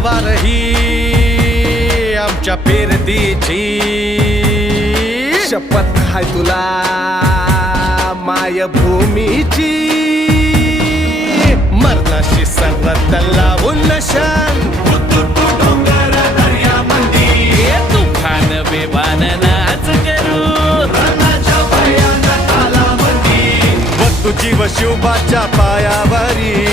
तलवार ही आमच्या पेरतीची शपथ हाय तुला मायभूमीची मरणाशी सरत लावून नशान डोंगर दर्यामंदी तुफान बेभान नाच करू रणाच्या भयान तालामंदी बघ तुझी व शिवबाच्या पायावरी